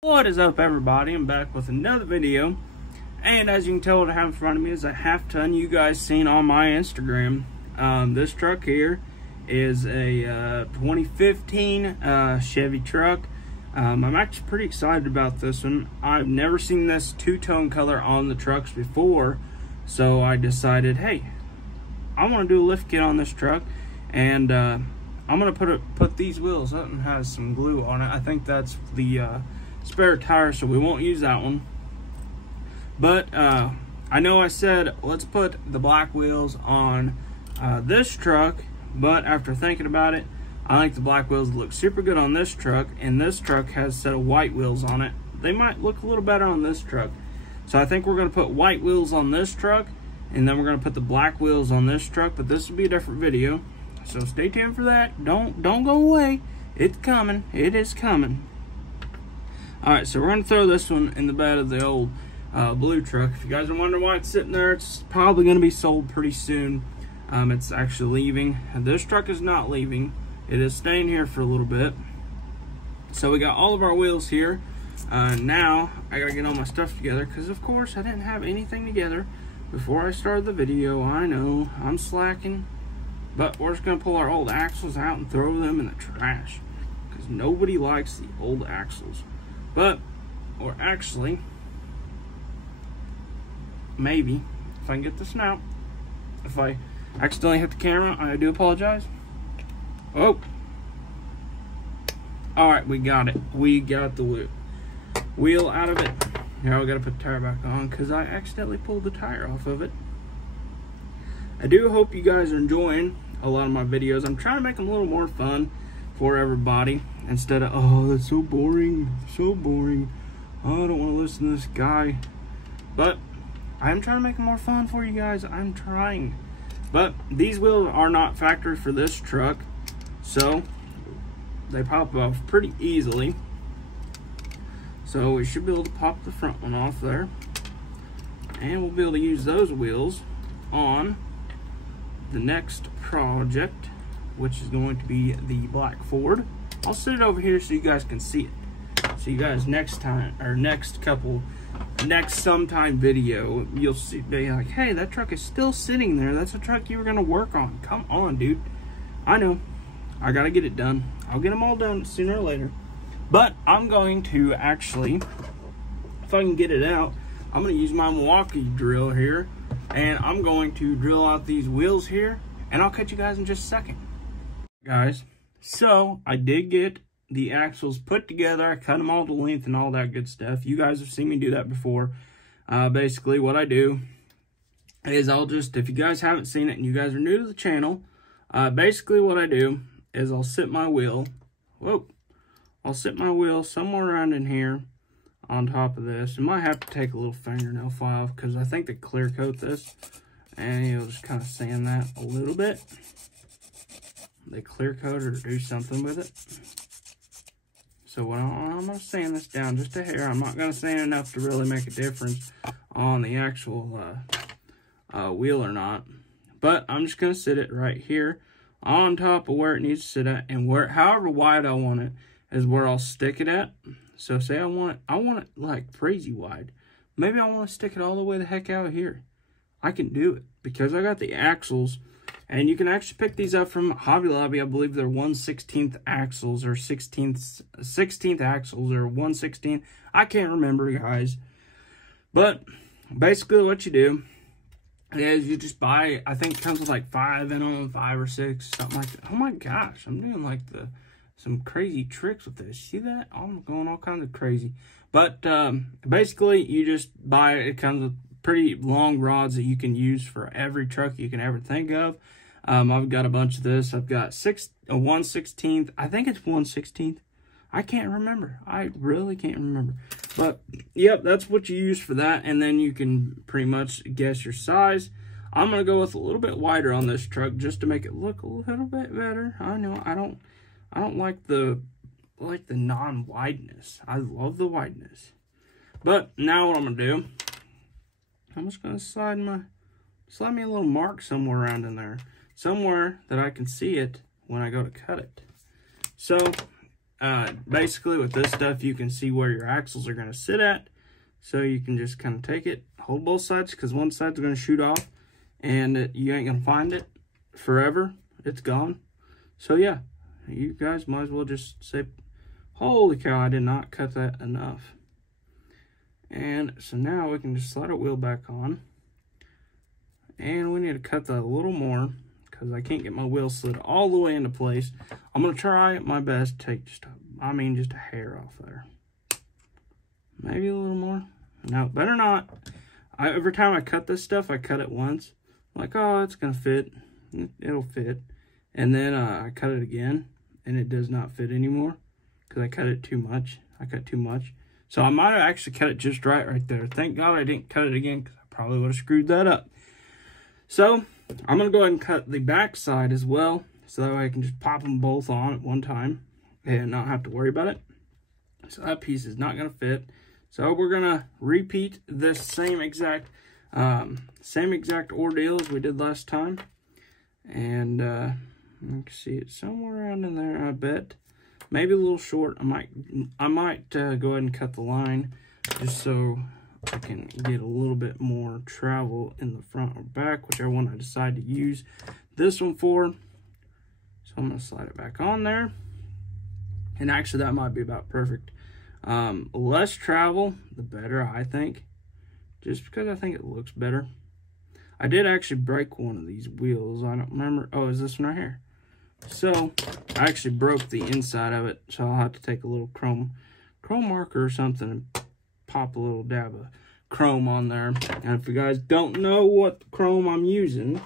What is up, everybody? I'm back with another video, and as you can tell, what I have in front of me is a half-ton you guys seen on my Instagram. This truck here is a 2015 Chevy truck. I'm actually pretty excited about this one. I've never seen this two-tone color on the trucks before, so I decided, hey, I want to do a lift kit on this truck, and I'm gonna put these wheels up and has some glue on it. I think that's the spare tire, so we won't use that one. But I know I said let's put the black wheels on this truck, but after thinking about it, I think the black wheels look super good on this truck, and this truck has a set of white wheels on it. They might look a little better on this truck, so I think we're going to put white wheels on this truck, and then we're going to put the black wheels on this truck. But this will be a different video, so stay tuned for that. Don't go away. It's coming. It is coming. Alright, so we're going to throw this one in the bed of the old blue truck. If you guys are wondering why it's sitting there, it's probably going to be sold pretty soon. It's actually leaving. This truck is not leaving. It is staying here for a little bit. So we got all of our wheels here. Now, I got to get all my stuff together, because of course I didn't have anything together before I started the video. I know, I'm slacking. But we're just going to pull our old axles out and throw them in the trash, because nobody likes the old axles. But, or actually, maybe, if I can get this out, if I accidentally hit the camera, I do apologize. Oh. Alright, we got it. We got the wheel out of it. Now we gotta put the tire back on, because I accidentally pulled the tire off of it. I do hope you guys are enjoying a lot of my videos. I'm trying to make them a little more fun for everybody, instead of, oh, that's so boring, so boring, oh, I don't want to listen to this guy. But I'm trying to make it more fun for you guys. I'm trying. But these wheels are not factory for this truck, so they pop off pretty easily. So we should be able to pop the front one off there, and we'll be able to use those wheels on the next project, which is going to be the black Ford. I'll sit it over here so you guys can see it. So you guys next time, or next sometime video, you'll see, be like, hey, that truck is still sitting there. That's a truck you were gonna work on. Come on, dude. I know, I gotta get it done. I'll get them all done sooner or later. But I'm going to actually, if I can get it out, I'm gonna use my Milwaukee drill here, and I'm going to drill out these wheels here, and I'll catch you guys in just a second. Guys, so I did get the axles put together. I cut them all to length and all that good stuff. You guys have seen me do that before. Basically what I do is I'll just, if you guys haven't seen it and you guys are new to the channel, basically what I do is I'll sit my wheel, I'll sit my wheel somewhere around in here on top of this. I might have to take a little fingernail file, because I think they clear coat this, and you'll just kind of sand that a little bit. They clear coat it or do something with it. So what I'm going to sand this down just a hair. I'm not going to sand enough to really make a difference on the actual wheel or not. But I'm just going to sit it right here on top of where it needs to sit at, and where, however wide I want it is where I'll stick it at. So say I want it like crazy wide. Maybe I want to stick it all the way the heck out here. I can do it, because I got the axles. And you can actually pick these up from Hobby Lobby. I believe they're 1/16 axles, or 16th axles, or 1/16. I can't remember, guys. But basically what you do is you just buy, I think it comes with like 5 in them, 5 or 6, something like that. Oh my gosh, I'm doing like some crazy tricks with this. See that? I'm going all kinds of crazy. But basically you just buy it. It comes with pretty long rods that you can use for every truck you can ever think of. I've got a bunch of this. I've got 1/16. I think it's 1/16. I can't remember. I really can't remember. But yep, that's what you use for that. And then you can pretty much guess your size. I'm gonna go with a little bit wider on this truck just to make it look a little bit better. I know I don't like the non-wideness. I love the wideness. But now what I'm gonna do, I'm just gonna slide me a little mark somewhere around in there, somewhere that I can see it when I go to cut it. So basically with this stuff, you can see where your axles are going to sit at. So you can just kind of take it, hold both sides, because one side's going to shoot off, and you ain't going to find it forever. It's gone. So yeah, you guys might as well just say, holy cow, I did not cut that enough. And so now we can just slide our wheel back on. And we need to cut that a little more, because I can't get my wheel slid all the way into place. I'm going to try my best to take just a hair off there. Maybe a little more. No, better not. Every time I cut this stuff, I cut it once. I'm like, oh, it's going to fit. It'll fit. And then I cut it again, and it does not fit anymore because I cut it too much. I cut too much. So I might have actually cut it just right there. Thank God I didn't cut it again, because I probably would have screwed that up. So I'm going to go ahead and cut the back side as well, so that way I can just pop them both on at one time and not have to worry about it. So that piece is not going to fit. So we're going to repeat this same exact ordeal as we did last time. And you can see it somewhere around in there, I bet. Maybe a little short. I might go ahead and cut the line just so I can get a little bit more travel in the front or back, whichever one I decide to use this one for. So I'm going to slide it back on there. And actually, that might be about perfect. Less travel, the better, I think. Just because I think it looks better. I did actually break one of these wheels. I don't remember. Oh, is this one right here? So, I actually broke the inside of it. So, I'll have to take a little chrome marker or something and pop a little dab of chrome on there. And if you guys don't know what chrome I'm using,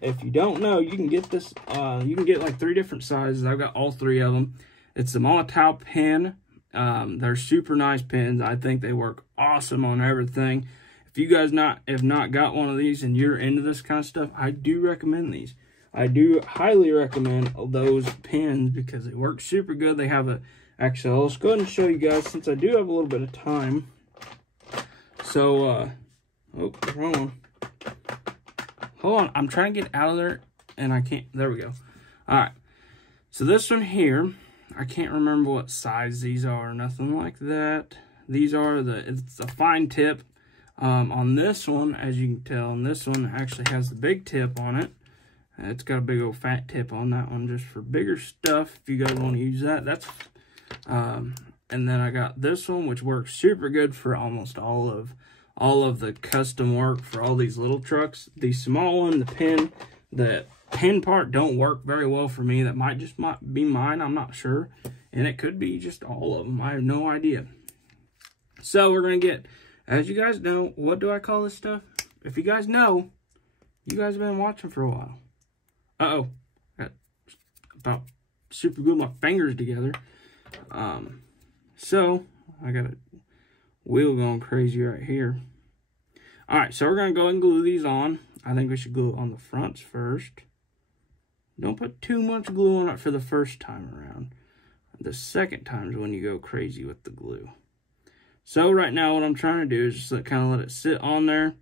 if you don't know, you can get this, you can get like 3 different sizes. I've got all 3 of them. It's the Molotov pen. They're super nice pens. I think they work awesome on everything. If you guys have not got one of these and you're into this kind of stuff, I do recommend these. I do highly recommend those pens because they work super good. They have actually, let's go ahead and show you guys since I do have a little bit of time. So, oh, wrong one. Hold on, I'm trying to get out of there and I can't. There we go. All right. So this one here, I can't remember what size these are, nothing like that. These are it's a fine tip. On this one, as you can tell, and this one actually has the big tip on it. It's got a big old fat tip on that one just for bigger stuff. If you guys want to use that, that's. And then I got this one, which works super good for almost all of the custom work for all these little trucks. The small one, the pen part don't work very well for me. That might be mine. I'm not sure, and it could be just all of them. I have no idea. So we're gonna get. As you guys know, what do I call this stuff? If you guys know, you guys have been watching for a while. Uh-oh. Got about super glue my fingers together. So, I got a wheel going crazy right here. Alright, so we're going to go and glue these on. I think we should glue it on the fronts first. Don't put too much glue on it for the first time around. The second time is when you go crazy with the glue. So right now what I'm trying to do is just kind of let it sit on there.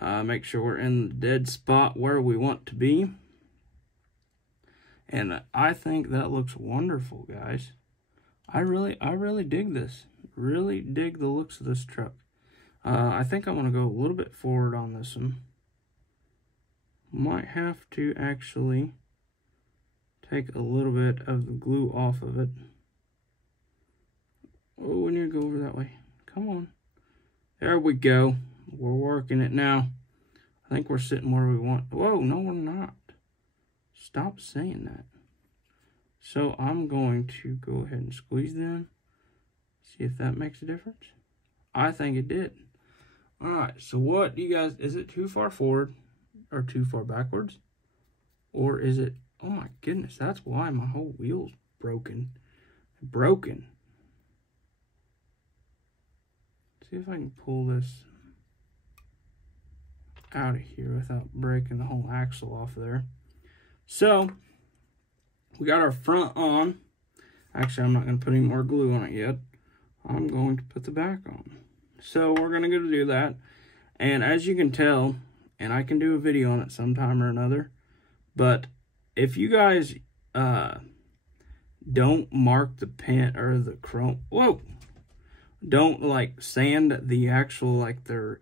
Make sure we're in the dead spot where we want to be. And I think that looks wonderful, guys. I really dig this. Really dig the looks of this truck. I think I'm going to go a little bit forward on this one. Might have to actually take a little bit of the glue off of it. Oh, we need to go over that way. Come on. There we go. We're working it now. I think we're sitting where we want. Whoa, no, we're not. Stop saying that. So I'm going to go ahead and squeeze them. See if that makes a difference. I think it did. Alright, so what do you guys, is it too far forward or too far backwards? Or is it, oh my goodness, that's why my whole wheel's broken. See if I can pull this out of here without breaking the whole axle off there. So, we got our front on. Actually, I'm not going to put any more glue on it yet. I'm going to put the back on. So, we're going to go to do that. And as you can tell, and I can do a video on it sometime or another, but if you guys don't mark the paint or the chrome. Whoa! Don't like sand the actual like their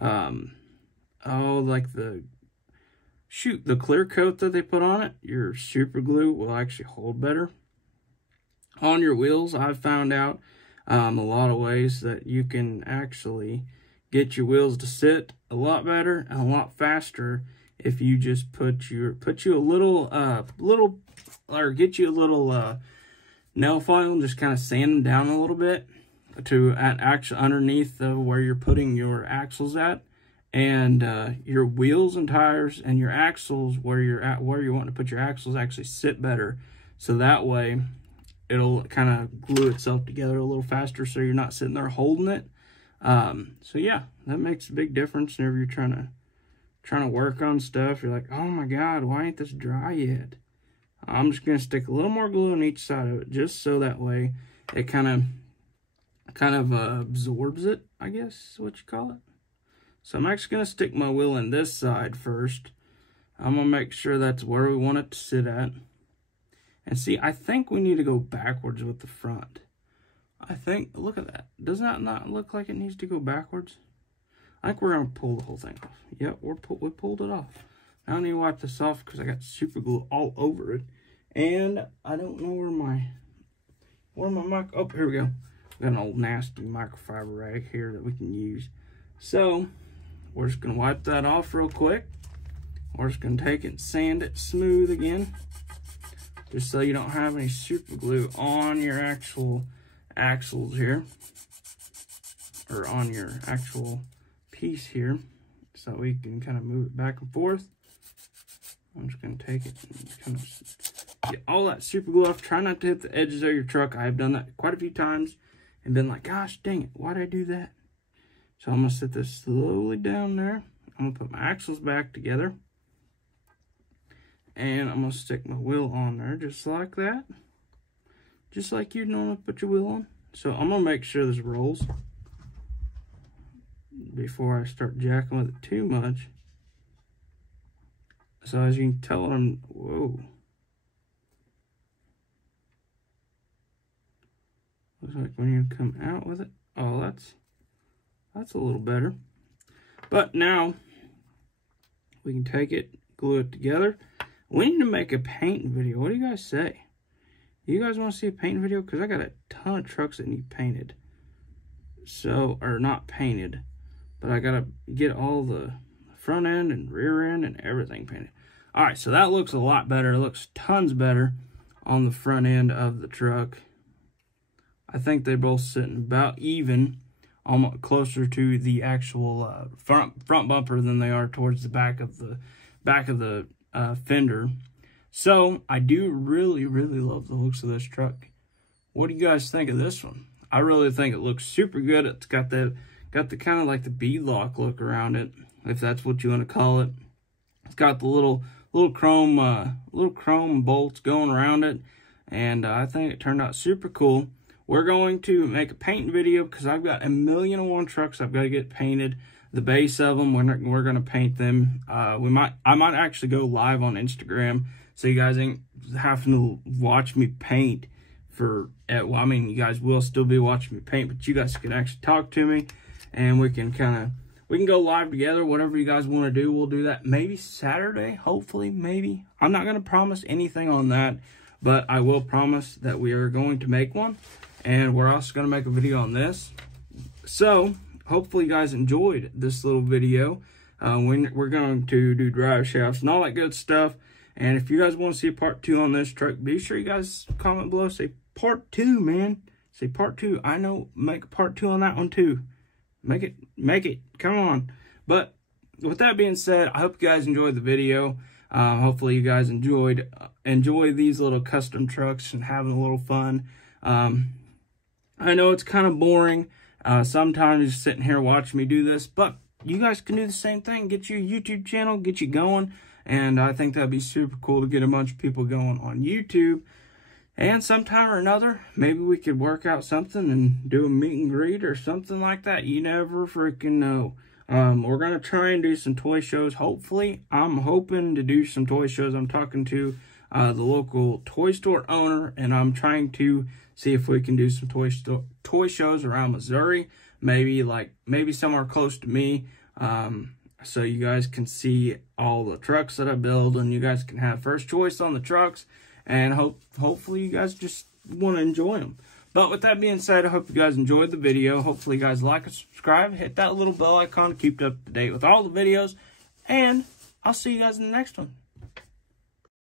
like the clear coat that they put on it. Your super glue will actually hold better on your wheels. I've found out a lot of ways that you can actually get your wheels to sit a lot better and a lot faster if you just get you a little nail file and just kind of sand them down a little bit to actually underneath where you're putting your axles at, and your wheels and tires and your axles where you want to put your axles actually sit better, so that way it'll kind of glue itself together a little faster, so you're not sitting there holding it. So yeah, that makes a big difference whenever you're trying to work on stuff. You're like, oh my God, why ain't this dry yet? I'm just gonna stick a little more glue on each side of it, just so that way it kind of absorbs it, I guess is what you call it. So I'm actually gonna stick my wheel in this side first. I'm gonna make sure that's where we want it to sit at. And see, I think we need to go backwards with the front. I think, look at that. Does that not look like it needs to go backwards? I think we're going to pull the whole thing off. Yep, we pulled it off. Now I need to wipe this off because I got super glue all over it. And I don't know where my mic, oh, here we go. Got an old nasty microfiber rag here that we can use. So, we're just going to wipe that off real quick. We're just going to take it and sand it smooth again, just so you don't have any super glue on your actual axles here, or on your actual piece here, so we can kind of move it back and forth. I'm just going to take it and kind of get all that super glue off. Try not to hit the edges of your truck. I've done that quite a few times and been like, gosh dang it, why did I do that? So I'm going to set this slowly down there. I'm going to put my axles back together, and I'm going to stick my wheel on there just like that. Just like you'd normally put your wheel on. So I'm going to make sure this rolls before I start jacking with it too much. So as you can tell, whoa. Looks like when you come out with it, oh, that's a little better. But now we can take it, glue it together. We need to make a paint video. What do you guys say? You guys want to see a paint video? Because I got a ton of trucks that need painted. So, or not painted, but I got to get all the front end and rear end and everything painted. All right, so that looks a lot better. It looks tons better on the front end of the truck. I think they're both sitting about even, almost closer to the actual front bumper than they are towards the back of the fender. So, I do really, really love the looks of this truck. What do you guys think of this one? I really think it looks super good. It's got the kind of like the beadlock look around it, if that's what you want to call it. It's got the little chrome bolts going around it, and I think it turned out super cool. We're going to make a paint video because I've got 1,000,001 trucks I've got to get painted. The base of them, we're going to paint them. I might actually go live on Instagram, so you guys ain't having to watch me paint for, well, I mean, you guys will still be watching me paint, but you guys can actually talk to me, and we can go live together. Whatever you guys want to do, we'll do that. Maybe Saturday, hopefully, maybe. I'm not going to promise anything on that, but I will promise that we are going to make one, and we're also going to make a video on this. So, hopefully you guys enjoyed this little video. We're going to do drive shafts and all that good stuff. And if you guys want to see a part 2 on this truck, be sure you guys comment below. Say part 2, man. Say part 2. I know, make a part 2 on that one too. Make it. Come on. But with that being said, I hope you guys enjoyed the video. Hopefully you guys enjoy these little custom trucks and having a little fun. I know it's kind of boring. Sometimes just sitting here watching me do this, but you guys can do the same thing. Get your YouTube channel, get you going. And I think that'd be super cool to get a bunch of people going on YouTube. And sometime or another, maybe we could work out something and do a meet and greet or something like that. You never freaking know. We're going to try and do some toy shows. Hopefully, I'm hoping to do some toy shows. I'm talking to the local toy store owner, and I'm trying to see if we can do some toy shows around Missouri, maybe somewhere close to me, so you guys can see all the trucks that I build, and you guys can have first choice on the trucks, and hopefully you guys just want to enjoy them. But with that being said, I hope you guys enjoyed the video. Hopefully you guys like and subscribe. Hit that little bell icon to keep up to date with all the videos. And I'll see you guys in the next one.